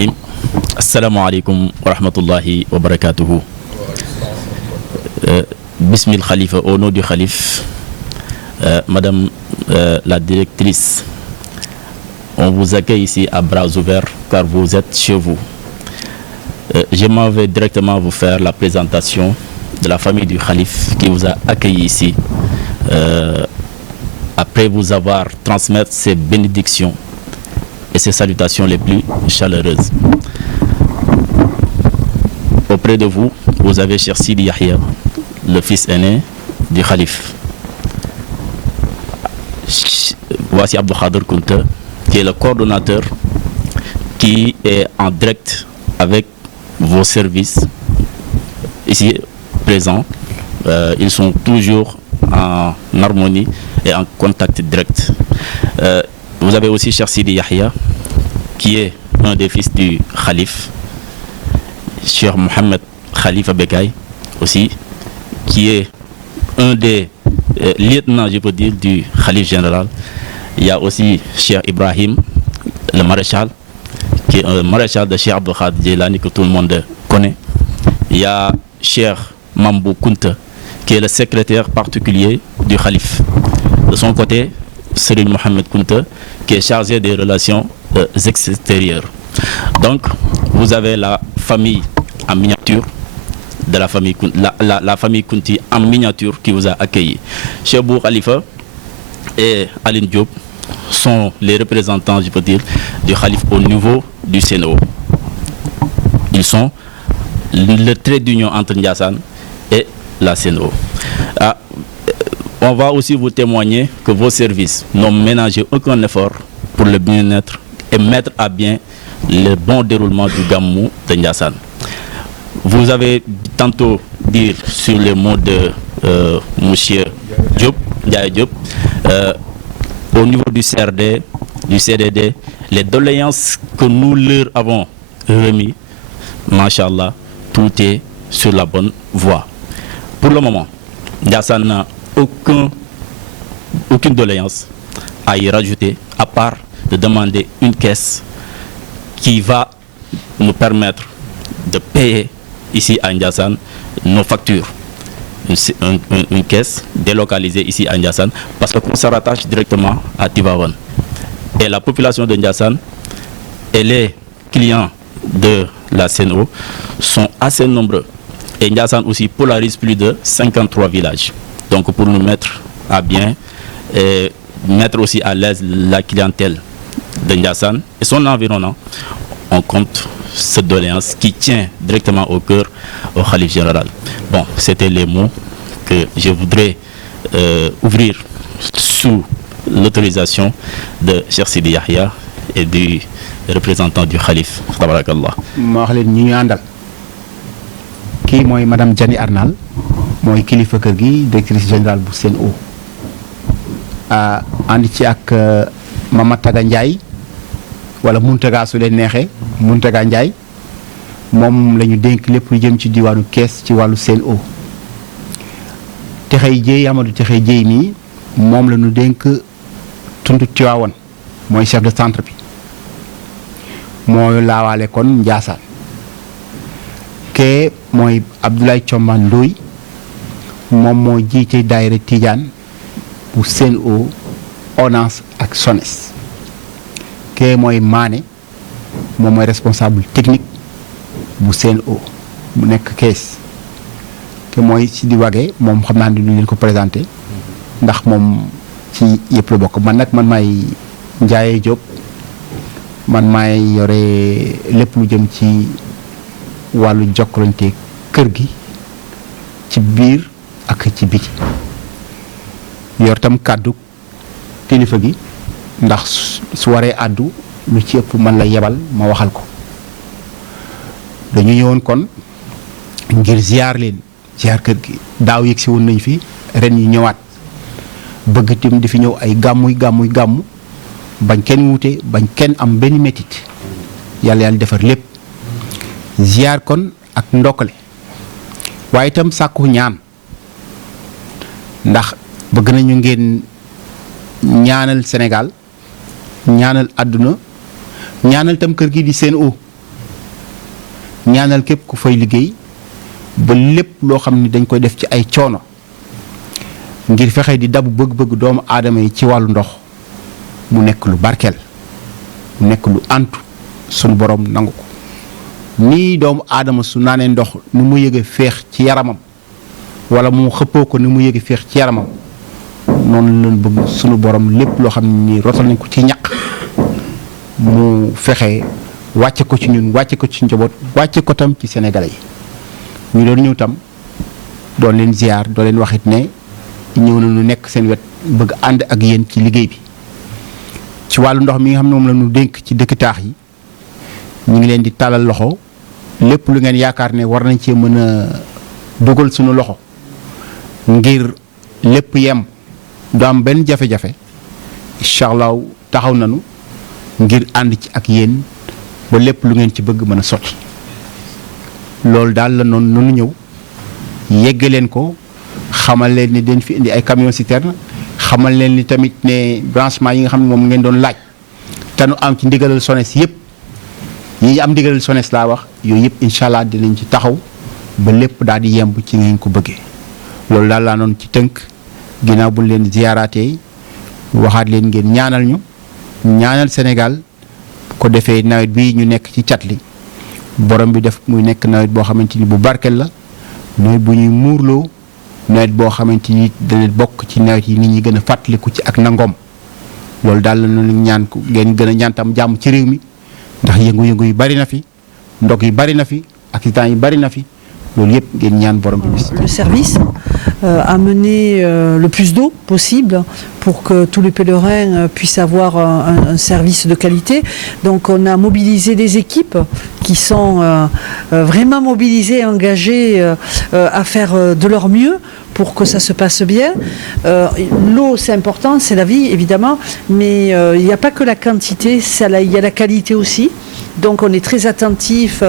Rahim. Assalamu alaikum wa rahmatullahi wa barakatuhu. Bismil Khalifa, au nom du Khalif, Madame la directrice, on vous accueille ici à bras ouverts car vous êtes chez vous. Je m'en vais directement vous faire la présentation de la famille du Khalif qui vous a accueilli ici. Après vous avoir transmettre ses bénédictions et ses salutations les plus chaleureuses. Auprès de vous, vous avez Cheikh Sidi Yahya, le fils aîné du Khalif. Voici Abdou Khader Kounta, qui est le coordonnateur, qui est en direct avec vos services ici présents. Ils sont toujours en harmonie et en contact direct. Vous avez aussi Cheikh Sidi Yahya, qui est un des fils du Khalif, Cheikh Mohamed Khalifa Bekay aussi, qui est un des lieutenants, je peux dire, du Khalif général. Il y a aussi Cheikh Ibrahim, le maréchal, qui est un maréchal de Cheikh Abdou Khadir Djeylani que tout le monde connaît. Il y a Cheikh Mambou Kounta, qui est le secrétaire particulier du Khalif. De son côté, Serigne Mohamed Kounta, qui est chargé des relations extérieures. Donc, vous avez la famille en miniature de la famille la famille Kounti en miniature qui vous a accueilli. Cheikh Bou Khalifa et Aline Diop sont les représentants, je peux dire, du Khalif au niveau du Sénégal. Ils sont le trait d'union entre Ndiassane et la Sénégal. On va aussi vous témoigner que vos services n'ont ménagé aucun effort pour le bien-être et mettre à bien le bon déroulement du Gamou de Ndiassane. Vous avez tantôt dit sur les mots de M. Diop, Ndiaye Diop, au niveau du CRD, du CDD, les doléances que nous leur avons remis, Masha'Allah, tout est sur la bonne voie. Pour le moment, Ndiassane n'a aucune doléance à y rajouter, à part de demander une caisse qui va nous permettre de payer ici à Ndiassane nos factures. Une caisse délocalisée ici à Ndiassane, parce qu'on se rattache directement à Tivaouane. Et la population de Ndiassane et les clients de la CNO sont assez nombreux. Et Ndiassane aussi polarise plus de 53 villages. Donc pour nous mettre à bien et mettre aussi à l'aise la clientèle de Ndiassane et son environnement, on compte cette doléance qui tient directement au cœur au Khalif général. Bon, c'était les mots que je voudrais ouvrir sous l'autorisation de Cheikh Sidi Yahya et du représentant du Khalif. Tabarakallah. ma wax leen ñi ñu àndal kii mooy madame Diani Arnal mooy kilifa kër gi directrice générale bu Sen'Eau ànd ci ak Mama Taga Ndiaye wala Muntaga su leen neexee Muntaga Ndiaye moom la ñu dénk lépp lu jëm ci diwaanu Kees ci wàllu Sen'Eau. Texey Jéey Amadou Texey Jéey nii moom la ñu dénk tundu Tiwaawan mooy chef de centre bi mooy laawaale kon Ndiassane ke mooy Abdoulaye Thiombane Ndoye moom moo jiite daayira Tidiane bu Sen'Eau ONAS ak SONES ke mooy Mané moom mooy responsable technique bu Sen'Eau mu nekk Kees ke mooy Sidi Wage moom xam naa ne du leen ko présenté ndax moom ci yëpp la bokk man nag man maay Ndiaye Diop man maay yore lépp lu jëm ci wàllu jokkalante kër gi ci biir ak ci biti yor tam kàddu kilifa gi ndax su waree àddu lu ci ëpp man la yebal ma waxal ko dañu ñëwoon kon ngir ziar leen ziar kër gi daaw yëg si woon nañ fi ren yi ñëwaat bëgg tim di fi ñëw ay gàmmuy bañ kenn wuute bañ kenn am benn métit yàlla defar lépp ziar kon ak ndokkale waaye itam sàkku ñaan ndax bëgg nañu ngeen ñaanal Sénégal ñaanal àdduna ñaanal tam kër gi di Sen'Eau ñaanal képp ku fay liggéey ba lépp loo xam ni dañ koy def ci ay coono ngir fexe di dabu bëgg-bëgg doomu aadama yi ci wàllu ndox mu nekk lu barkeel mu nekk lu antu sunu borom nangu ko nii doomu aadama su naanee ndox ni mu yëge féex ci yaramam wala mu xëppoo ko ni mu yëge féex ci yaramam noonu lañ bëgg sunu borom lépp loo xam ne nii rotal nañ ko ci ñaq mu fexe wàcce ko ci ñun wàcce ko ci njaboot wàcce ko tam ci sénégalais yi ñu doon ñëw tam doon leen ziar doon leen waxit ne ñëw na ñu nekk seen wet bëgg ànd ak yéen ci liggéey bi ci wàllu ndox mi nga xam ne moom la ñu dénk ci dëkk taax yi ñu ngi leen di tàllal loxo lépp lu ngeen yaakaar ne war nañ cee mën a dugal suñu loxo ngir lépp yem du am benn jafe-jafe incha allah taxaw nañu ngir ànd ci ak yéen ba lépp lu ngeen ci bëgg mën a sotti loolu daal la noonu nanu ñëw yegge leen ko xamal leen ni dañ fi indi ay camion citerne xamal leen ni tamit ne branchement yi nga xam ne moom ngeen doon laaj te nu am ci ndigalal SONES yëpp yi am ndigalal SONES laa wax yooyu yëpp incha allah dinañ ci taxaw ba lépp daal di yemb ci ngeen ko bëggee loolu daal laa noonu ci tënk ginnaaw buñ leen ziyaaraatee waxaat leen ngeen ñaanal ñu ñaanal Sénégal ko defee nawet bi ñu nekk ci cat li borom bi def muy nekk nawet boo xamante ni bu barkel la nawet bu ñuy muurloo nawet boo xamante ni dana bokk ci nawet yi nit ñi gën a fàttaliku ci ak nangoom loolu daal la ñu ñaan ko ngeen gën a ñaan tam jàmm ci réew mi ndax yëngu-yëngu yi bari na fi ndog yi bari na fi accident yi bari na fi loolu yëpp ngeen ñaan borom bi bis. Le service a mené le plus d'eau possible pour que tous les pèlerins puissent avoir un service de qualité. Donc on a mobilisé des équipes qui sont vraiment mobilisées et engagées à faire de leur mieux pour que ça se passe bien. L'eau, c'est important, c'est la vie, évidemment, mais il n'y a pas que la quantité, il y a la qualité aussi. Donc on est très attentif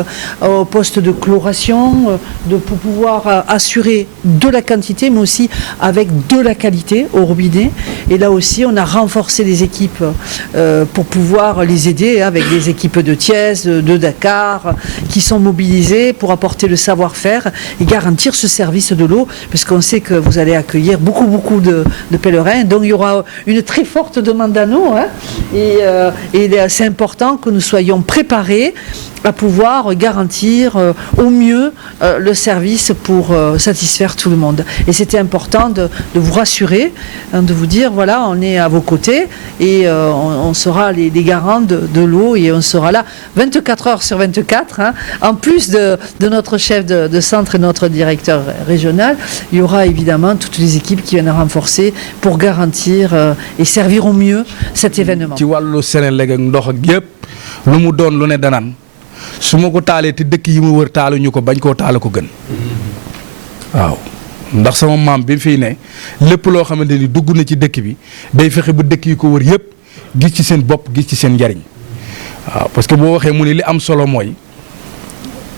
au poste de chloration, pour pouvoir assurer de la quantité, mais aussi avec de la qualité au robinet. Et là aussi, on a renforcé les équipes pour pouvoir les aider avec des équipes de Thiès, de Dakar, qui sont mobilisées pour apporter le savoir-faire et garantir ce service de l'eau, parce qu'on sait que vous allez accueillir beaucoup de pèlerins. Donc il y aura une très forte demande à nous, hein, et c'est important que nous soyons préparés à pouvoir garantir au mieux le service pour satisfaire tout le monde. Et c'était important de vous rassurer, hein, de vous dire, voilà, on est à vos côtés et on sera les garants de l'eau et on sera là 24 heures sur 24. Hein. En plus de notre chef de centre et notre directeur régional, il y aura évidemment toutes les équipes qui viennent renforcer pour garantir et servir au mieux cet événement. ci wàllu Senelec ak ndox ak yëpp lu mu doon lu ne danaan su ma ko taalee te dëkk yi mu wër taaluñu ko bañ koo taala ko gën waaw ndax sama maam bi fii ne lépp loo xamante ni dugg na ci dëkk bi day fexe ba dëkk yi ko wër yëpp gis ci seen bopp gis ci seen njariñ waaw parce que boo waxee mu ne li am solo mooy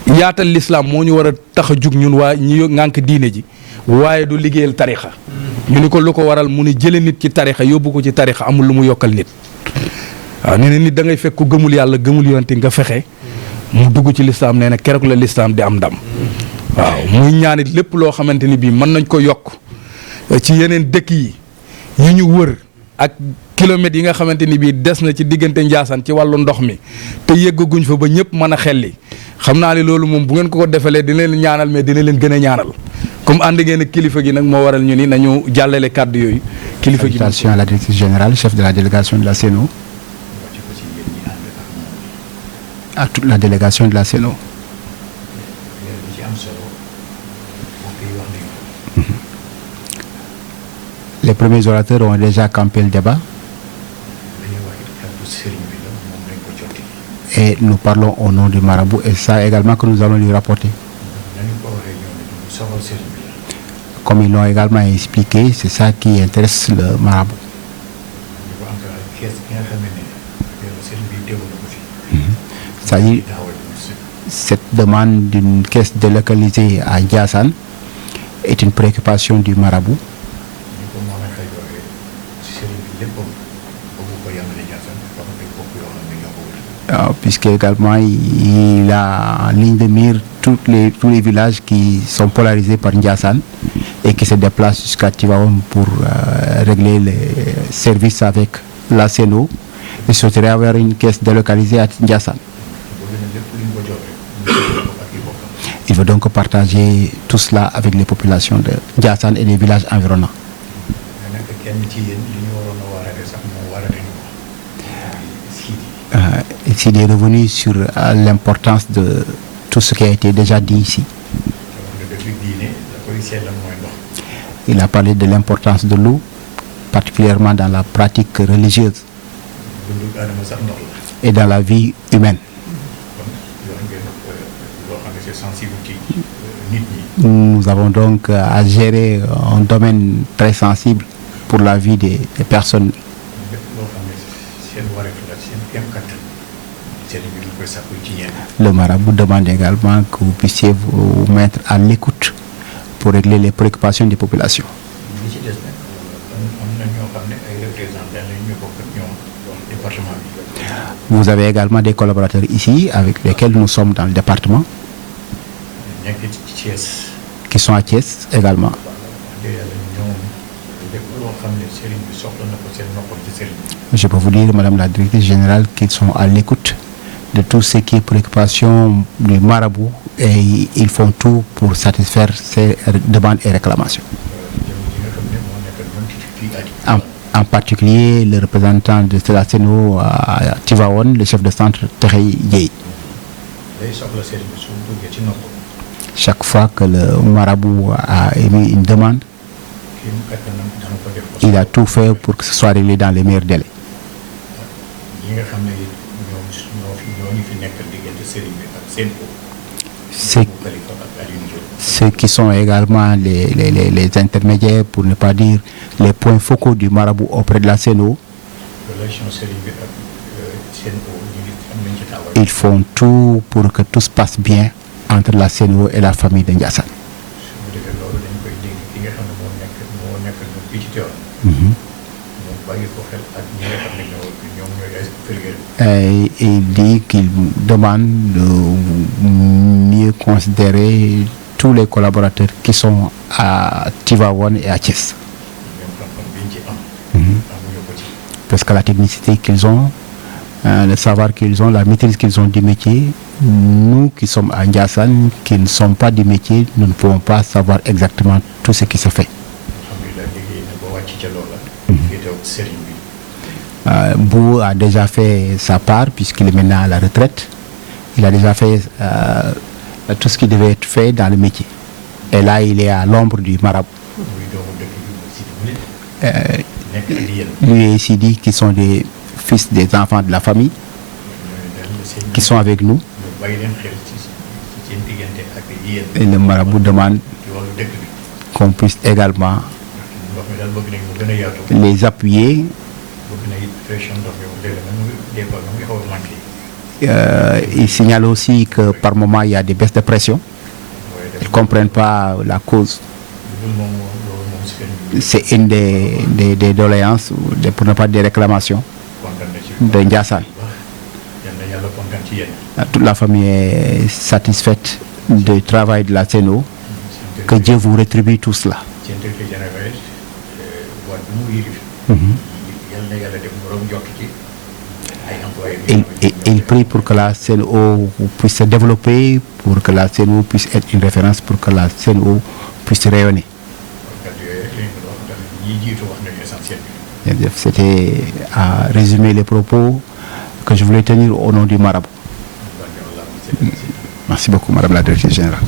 yaatal lislaam moo ñu war a tax a jug ñun waa ñi ngànk diine ji waaye du liggéeyal tarixa ñu ni ko lu ko waral mu ni jële nit ci tarixa yóbbu ko ci tarixa amul lu mu yokkal nit waaw nee na nit da ngay fekk ko gëmul yàlla gëmul yonent nga fexe mu dugg ci lislaam nee na keroog la lislaam di am ndam waaw muy ñaanit lépp loo xamante ni bii mën nañ ko yokk ci yeneen dëkk yi ñu wër ak kilomètres yi nga xamante ni bii des na ci diggante Njaasaan ci wàllu ndox mi te yeggaguñ fa ba ñëpp mën a xelli xam naa ne loolu moom bu ngeen ko defalee dina leen ñaanal mais dina leen gën a ñaanal comme ànd ngeen ak kilifa gi nag moo waral ñu ni nañu jàllale kàddu yooyu. kilifa gi salutation à la directrice générale chef de la délégation de la CNO. à toute la délégation de la CNO. Les premiers orateurs ont déjà campé le débat. Et nous parlons au nom du marabout et ça également que nous allons lui rapporter. Comme ils l'ont également expliqué, c'est ça qui intéresse le marabout. C'est-à-dire, cette demande d'une caisse délocalisée à Ndiassane est une préoccupation du marabout. puisque également il a en ligne de mire tous les villages qui sont polarisés par Ndiassane et qui se déplacent jusqu'à Tivaouane pour régler les services avec la CNO et souhaiterait avoir une caisse délocalisée à Ndiassane. Il veut donc partager tout cela avec les populations de Ndiassane et des villages environnants. Il est revenu sur l'importance de tout ce qui a été déjà dit ici. Il a parlé de l'importance de l'eau, particulièrement dans la pratique religieuse et dans la vie humaine. Nous avons donc à gérer un domaine très sensible pour la vie des personnes. Le marabout demande également que vous puissiez vous mettre à l'écoute pour régler les préoccupations des populations. Vous avez également des collaborateurs ici avec lesquels nous sommes dans le département, qui sont à Thiès également. Je peux vous dire, Madame la Directrice Générale, qu'ils sont à l'écoute de tout ce qui est préoccupation du marabout et ils font tout pour satisfaire ces demandes et réclamations. En particulier, le représentant de la CNO à Tivaouane, le chef de centre Terey Yei. Chaque fois que le marabout a émis une demande, il a tout fait pour que ce soit réglé dans les meilleurs délais. Ceux qui sont également les intermédiaires, pour ne pas dire les points focaux du marabout auprès de la CNO, ils font tout pour que tout se passe bien entre la CNO et la famille de Ndiassane. Il dit qu'il demande de mieux considérer tous les collaborateurs qui sont à Tivaouane et à Thiès. Parce que la technicité qu'ils ont, le savoir qu'ils ont, la maîtrise qu'ils ont du métier, nous qui sommes à Ndiassane, qui ne sommes pas du métier, nous ne pouvons pas savoir exactement tout ce qui se fait. Bou a déjà fait sa part puisqu'il est maintenant à la retraite. Il a déjà fait tout ce qui devait être fait dans le métier. Et là, il est à l'ombre du marabout. Lui et Sidi, qui sont des fils des enfants de la famille, qui sont avec nous. Et le marabout demande qu'on puisse également les appuyer. Il signale aussi que par moment il y a des baisses de pression. Ils ne comprennent pas la cause. C'est une des doléances, pour ne pas dire des réclamations de Ndiassane. Toute la famille est satisfaite du travail de la CNO. Que Dieu vous rétribue tout cela. Il prie pour que la CNO puisse se développer, pour que la CNO puisse être une référence, pour que la CNO puisse rayonner. C'était à résumer les propos que je voulais tenir au nom du marabout. Merci beaucoup, Madame la Directrice Générale.